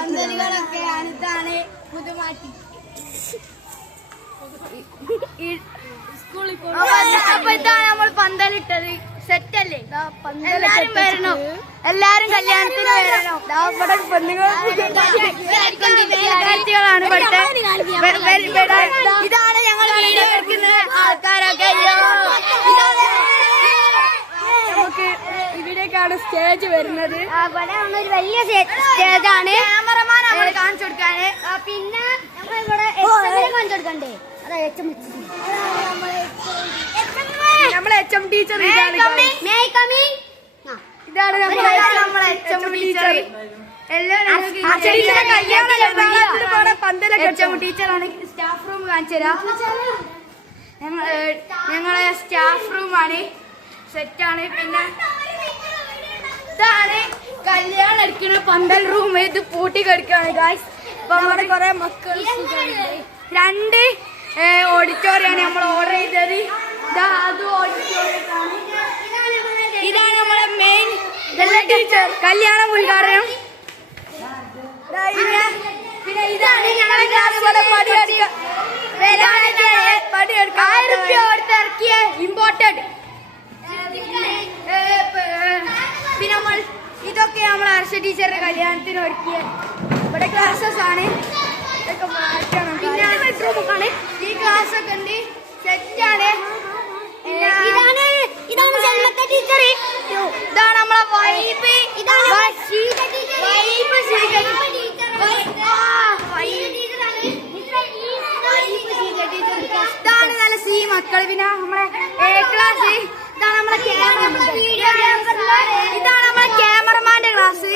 പന്തലുകളൊക്കെയാണ്. ഇതാണ് പുതുമാറ്റി. അപ്പൊ ഇതാണ് നമ്മൾ പന്തലിട്ടത്. സെറ്റല്ലേ? എല്ലാരും വരണം, എല്ലാരും കല്യാണത്തിന് വരണം. വിദ്യാർത്ഥികളാണ് ഇവിടുത്തെ. ഇതാണ് ഞങ്ങൾ വീഡിയോ എടുക്കുന്ന ആൾക്കാരൊക്കെ. നമുക്ക് ഇവിടേക്കാണ് സ്റ്റേജ് വരുന്നത്. ഒരു വലിയ സ്റ്റേജാണ്. ക്യാമറമാൻ നമ്മൾ കാണിച്ചു കൊടുക്കാന്. പിന്നെ നമ്മളിവിടെ കാണിച്ചു കൊടുക്കണ്ടേ? നമ്മളെ HM ടീച്ചർ. ഇതാണ് നമ്മളെ HM ടീച്ചർ. HM ടീച്ചറാണ്. സ്റ്റാഫ് റൂം കാണിച്ചു തരാം. ഞങ്ങളെ സ്റ്റാഫ് റൂമാണ്. സെറ്റാണ്. പിന്നെ ഇതാണ് കല്യാണം എടുക്കുന്ന പന്തൽ റൂം. ഇത് പൂട്ടി കിടക്കാണ് ഗായ്സ്. അപ്പൊ നമ്മുടെ കുറെ മക്കൾ 2 ഓഡിറ്റോറിയാണ് നമ്മൾ ഓർഡർ ചെയ്തത്. ഇതാണ് നമ്മളെ മെയിൻ ടീച്ചർ. കല്യാണം ഉദ്ഘാടനം. പിന്നെ ഇതാണ് ഞങ്ങളെ പടിയെടുക്കാൻ 1000 രൂപ കൊടുത്ത് ഇറക്കിയ ഇമ്പോർട്ടഡ്. പിന്നെ നമ്മൾ ഇതൊക്കെ നമ്മൾ ഹർഷ ടീച്ചറുടെ കല്യാണത്തിന് ഒരുക്കിയ ഇവിടെ ക്ലാസ്സസ് ആണ്. ഇതൊക്കെ മാറ്റണം. പിന്നെ ബെഡ്റൂമൊക്കെയാണ്. ഈ ക്ലാസ് ഒക്കെ ഉണ്ട്. സെറ്റാണ്. ഇതാണ് ടീച്ചർ. ഇതാണ് നമ്മളെ വൈബ്. ഇതാണ് നല്ല സി മക്കൾ. പിന്നെ നമ്മളെ A ക്ലാസ്. ഇതാണ് നമ്മളെ ഇതാണ് നമ്മളെ ക്യാമറമാന്റെ ക്ലാസ്.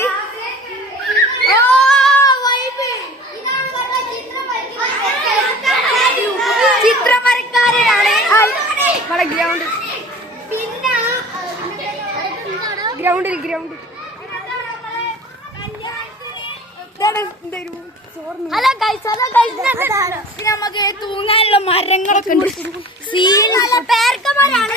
ചിത്രം വരക്കാരാണ് നമ്മളെ ഗ്രൗണ്ട്. ഗ്രൗണ്ടിൽ നമുക്ക് തൂങ്ങാനുള്ള മരങ്ങളൊക്കെ ഉണ്ട്. സീൻ പേർക്കന്മാരാണ്.